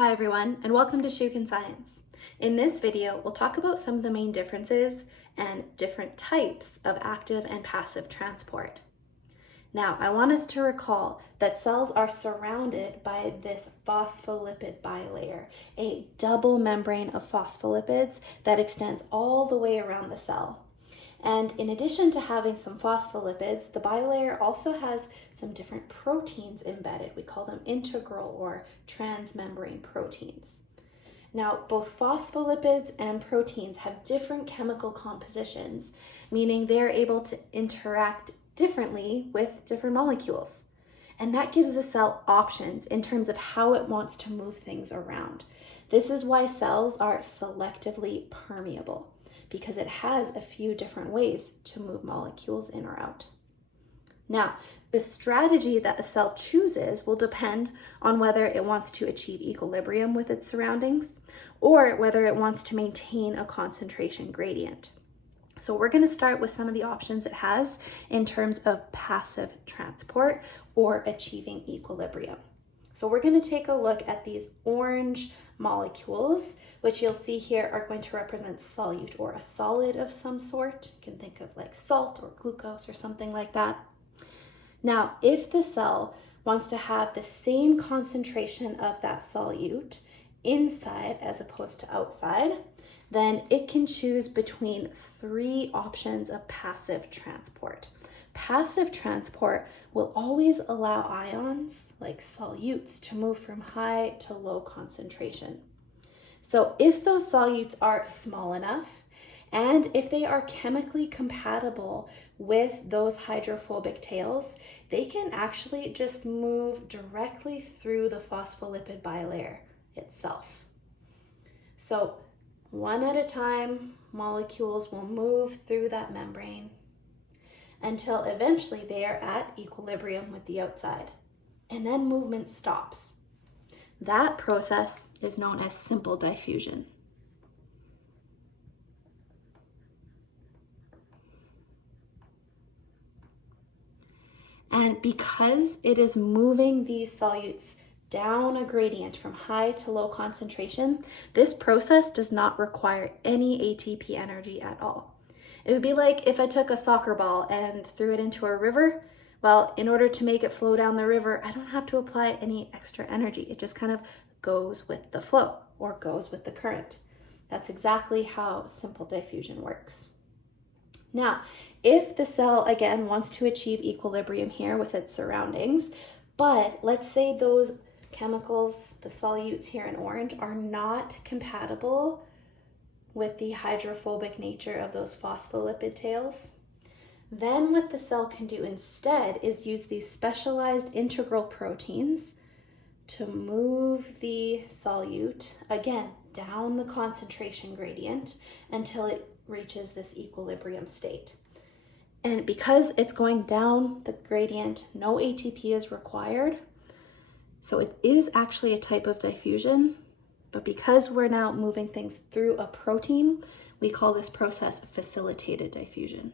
Hi everyone, and welcome to Shukin Science. In this video, we'll talk about some of the main differences and different types of active and passive transport. Now, I want us to recall that cells are surrounded by this phospholipid bilayer, a double membrane of phospholipids that extends all the way around the cell. And in addition to having some phospholipids, the bilayer also has some different proteins embedded. We call them integral or transmembrane proteins. Now, both phospholipids and proteins have different chemical compositions, meaning they're able to interact differently with different molecules. And that gives the cell options in terms of how it wants to move things around. This is why cells are selectively permeable, because it has a few different ways to move molecules in or out. Now, the strategy that a cell chooses will depend on whether it wants to achieve equilibrium with its surroundings or whether it wants to maintain a concentration gradient. So we're going to start with some of the options it has in terms of passive transport or achieving equilibrium. So we're going to take a look at these orange molecules, which you'll see here are going to represent solute or a solid of some sort. You can think of like salt or glucose or something like that. Now, if the cell wants to have the same concentration of that solute inside as opposed to outside, then it can choose between three options of passive transport. Passive transport will always allow ions, like solutes, to move from high to low concentration. So if those solutes are small enough, and if they are chemically compatible with those hydrophobic tails, they can actually just move directly through the phospholipid bilayer itself. So one at a time, molecules will move through that membrane until eventually they are at equilibrium with the outside. And then movement stops. That process is known as simple diffusion. And because it is moving these solutes down a gradient from high to low concentration, this process does not require any ATP energy at all. It would be like if I took a soccer ball and threw it into a river. Well, in order to make it flow down the river, I don't have to apply any extra energy. It just kind of goes with the flow or goes with the current. That's exactly how simple diffusion works. Now, if the cell, again, wants to achieve equilibrium here with its surroundings, but let's say those chemicals, the solutes here in orange, are not compatible with the hydrophobic nature of those phospholipid tails, then what the cell can do instead is use these specialized integral proteins to move the solute, again, down the concentration gradient until it reaches this equilibrium state. And because it's going down the gradient, no ATP is required. So it is actually a type of diffusion, but because we're now moving things through a protein, we call this process facilitated diffusion.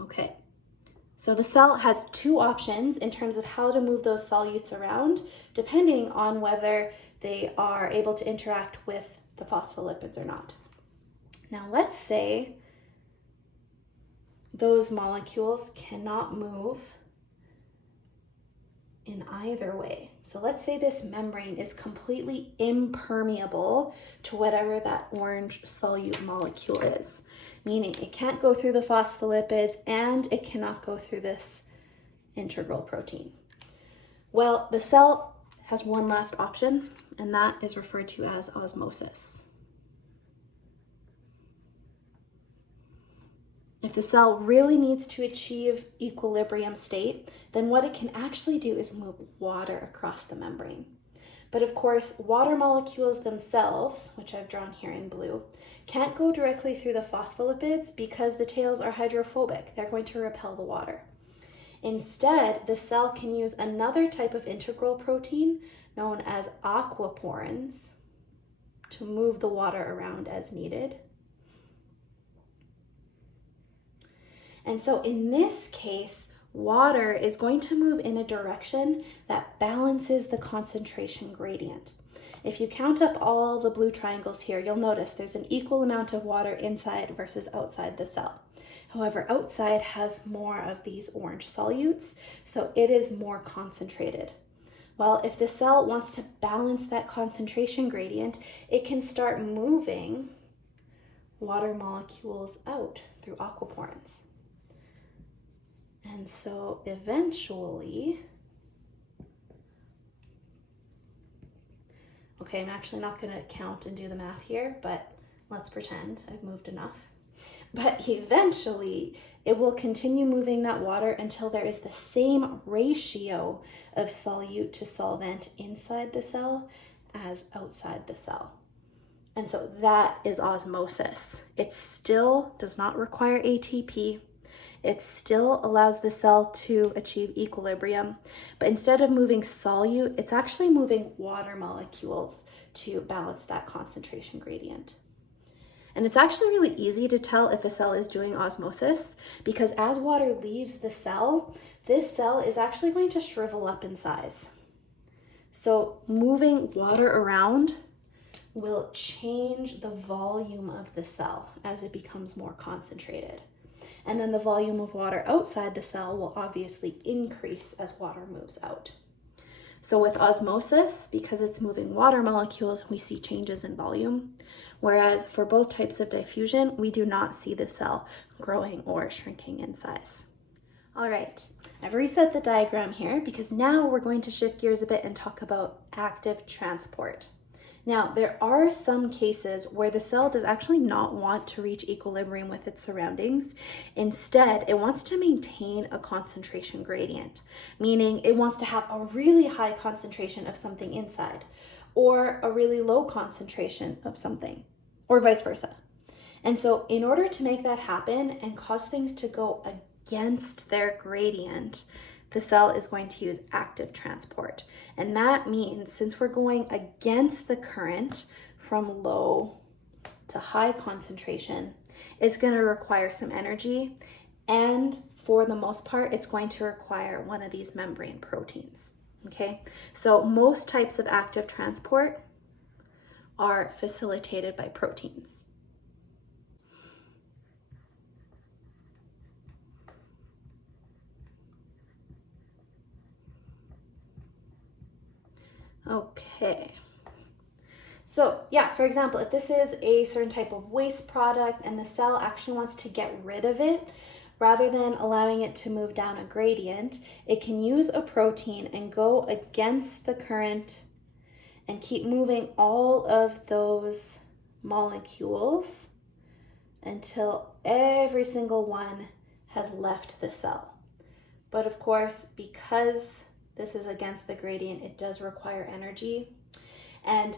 Okay, so the cell has two options in terms of how to move those solutes around, depending on whether they are able to interact with the phospholipids or not. Now, let's say those molecules cannot move in either way. So let's say this membrane is completely impermeable to whatever that orange solute molecule is, meaning it can't go through the phospholipids and it cannot go through this integral protein. Well, the cell has one last option, and that is referred to as osmosis. If the cell really needs to achieve equilibrium state, then what it can actually do is move water across the membrane. But of course, water molecules themselves, which I've drawn here in blue, can't go directly through the phospholipids because the tails are hydrophobic. They're going to repel the water. Instead, the cell can use another type of integral protein known as aquaporins to move the water around as needed. And so in this case, water is going to move in a direction that balances the concentration gradient. If you count up all the blue triangles here, you'll notice there's an equal amount of water inside versus outside the cell. However, outside has more of these orange solutes, so it is more concentrated. Well, if the cell wants to balance that concentration gradient, it can start moving water molecules out through aquaporins. And so eventually, okay, I'm actually not going to count and do the math here, but let's pretend I've moved enough. But eventually, it will continue moving that water until there is the same ratio of solute to solvent inside the cell as outside the cell. And so that is osmosis. It still does not require ATP. It still allows the cell to achieve equilibrium, but instead of moving solute, it's actually moving water molecules to balance that concentration gradient. And it's actually really easy to tell if a cell is doing osmosis because as water leaves the cell, this cell is actually going to shrivel up in size. So moving water around will change the volume of the cell as it becomes more concentrated. And then the volume of water outside the cell will obviously increase as water moves out. So with osmosis, because it's moving water molecules, we see changes in volume. Whereas for both types of diffusion, we do not see the cell growing or shrinking in size. All right, I've reset the diagram here because now we're going to shift gears a bit and talk about active transport. Now, there are some cases where the cell does actually not want to reach equilibrium with its surroundings. Instead, it wants to maintain a concentration gradient, meaning it wants to have a really high concentration of something inside or a really low concentration of something, or vice versa. And so in order to make that happen and cause things to go against their gradient, the cell is going to use active transport. And that means since we're going against the current from low to high concentration, it's going to require some energy. And for the most part, it's going to require one of these membrane proteins. Okay, so most types of active transport are facilitated by proteins. Okay, so yeah, for example, if this is a certain type of waste product and the cell actually wants to get rid of it, rather than allowing it to move down a gradient, it can use a protein and go against the current and keep moving all of those molecules until every single one has left the cell. But of course, because this is against the gradient, it does require energy. And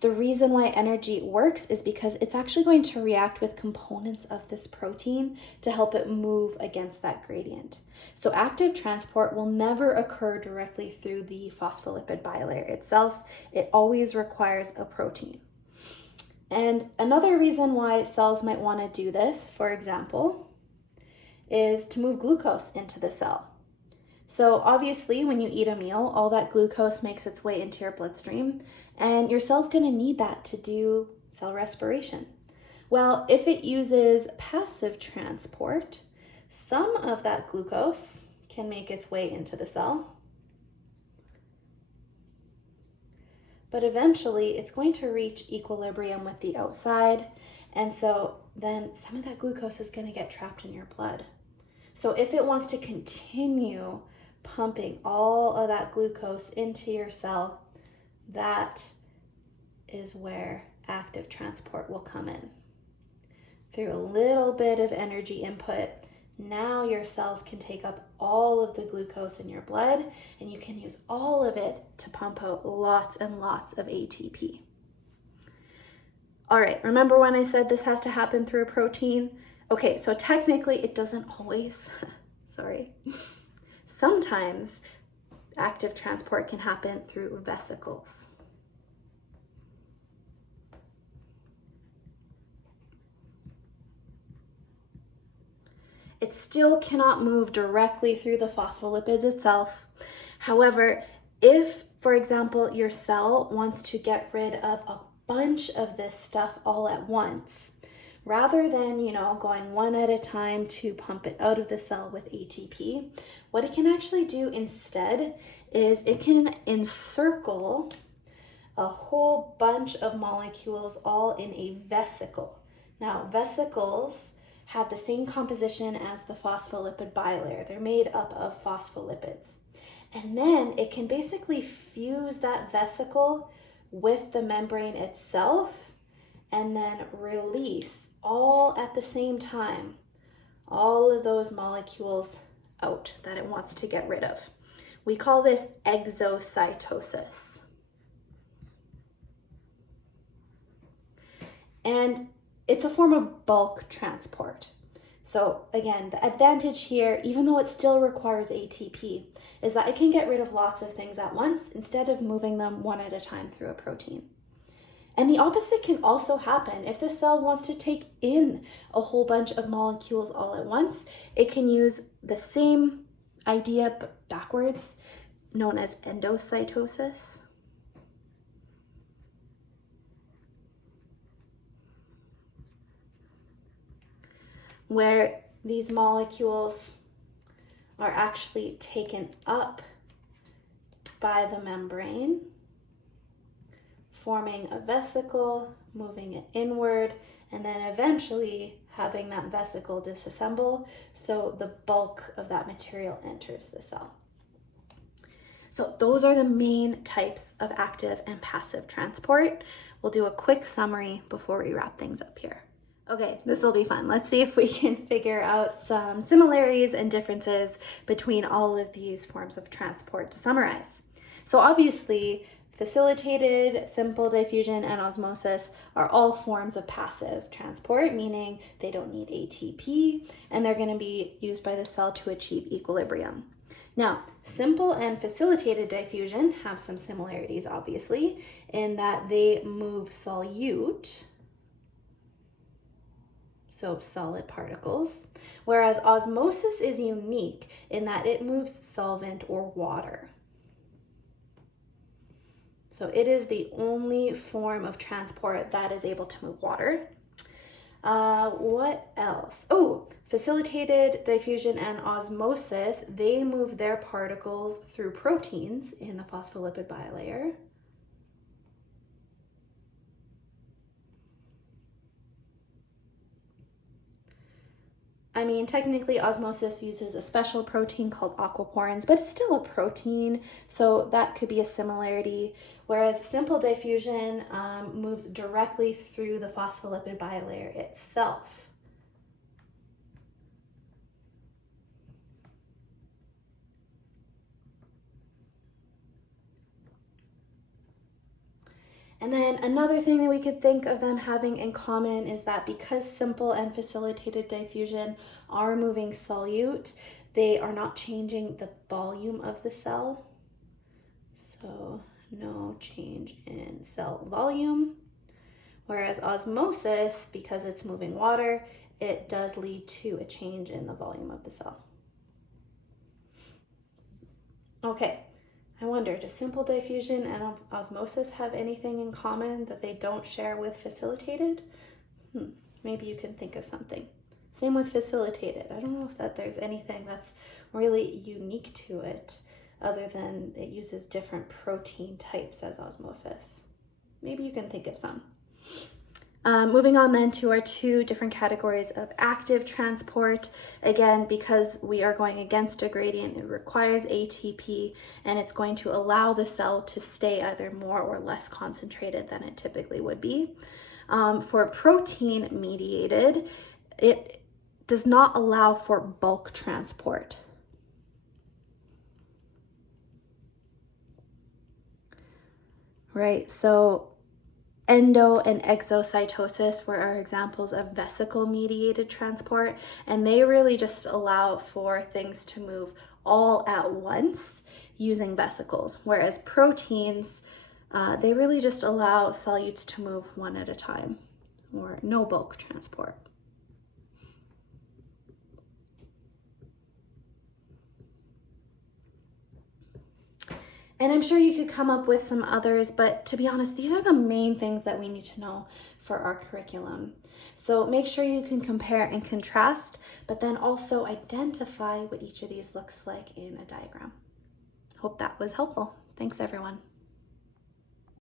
the reason why energy works is because it's actually going to react with components of this protein to help it move against that gradient. So active transport will never occur directly through the phospholipid bilayer itself. It always requires a protein. And another reason why cells might want to do this, for example, is to move glucose into the cell. So obviously when you eat a meal, all that glucose makes its way into your bloodstream, and your cell's going to need that to do cell respiration. Well, if it uses passive transport, some of that glucose can make its way into the cell, but eventually it's going to reach equilibrium with the outside, and so then some of that glucose is going to get trapped in your blood. So if it wants to continue pumping all of that glucose into your cell, that is where active transport will come in. Through a little bit of energy input, now your cells can take up all of the glucose in your blood and you can use all of it to pump out lots and lots of ATP. All right, remember when I said this has to happen through a protein? Okay, so technically it doesn't always, sorry. Sometimes active transport can happen through vesicles. It still cannot move directly through the phospholipids itself. However, if, for example, your cell wants to get rid of a bunch of this stuff all at once, rather than, going one at a time to pump it out of the cell with ATP, what it can actually do instead is it can encircle a whole bunch of molecules all in a vesicle. Now, vesicles have the same composition as the phospholipid bilayer. They're made up of phospholipids. And then it can basically fuse that vesicle with the membrane itself and then release all at the same time all of those molecules out that it wants to get rid of. We call this exocytosis. And it's a form of bulk transport. So again, the advantage here, even though it still requires ATP, is that it can get rid of lots of things at once instead of moving them one at a time through a protein. And the opposite can also happen. If the cell wants to take in a whole bunch of molecules all at once, it can use the same idea but backwards, known as endocytosis. Where these molecules are actually taken up by the membrane, forming a vesicle, moving it inward, and then eventually having that vesicle disassemble so the bulk of that material enters the cell. So those are the main types of active and passive transport. We'll do a quick summary before we wrap things up here. Okay, this will be fun. Let's see if we can figure out some similarities and differences between all of these forms of transport to summarize. So obviously, facilitated, simple diffusion, and osmosis are all forms of passive transport, meaning they don't need ATP, and they're going to be used by the cell to achieve equilibrium. Now, simple and facilitated diffusion have some similarities, obviously, in that they move solute, so solid particles, whereas osmosis is unique in that it moves solvent or water. So it is the only form of transport that is able to move water. What else? Oh, facilitated diffusion and osmosis, they move their particles through proteins in the phospholipid bilayer. I mean, technically osmosis uses a special protein called aquaporins, but it's still a protein, so that could be a similarity. Whereas simple diffusion moves directly through the phospholipid bilayer itself. And then another thing that we could think of them having in common is that because simple and facilitated diffusion are moving solute, they are not changing the volume of the cell. So no change in cell volume. Whereas osmosis, because it's moving water, it does lead to a change in the volume of the cell. Okay. I wonder, does simple diffusion and osmosis have anything in common that they don't share with facilitated? Maybe you can think of something. Same with facilitated. I don't know if there's anything that's really unique to it other than it uses different protein types as osmosis. Maybe you can think of some. Moving on then to our two different categories of active transport. Again, because we are going against a gradient, it requires ATP, and it's going to allow the cell to stay either more or less concentrated than it typically would be. For protein mediated, it does not allow for bulk transport. Right, so endo and exocytosis were our examples of vesicle-mediated transport, and they really just allow for things to move all at once using vesicles, whereas proteins, they really just allow solutes to move one at a time, or no bulk transport. And I'm sure you could come up with some others, but to be honest, these are the main things that we need to know for our curriculum. So make sure you can compare and contrast, but then also identify what each of these looks like in a diagram. Hope that was helpful. Thanks, everyone.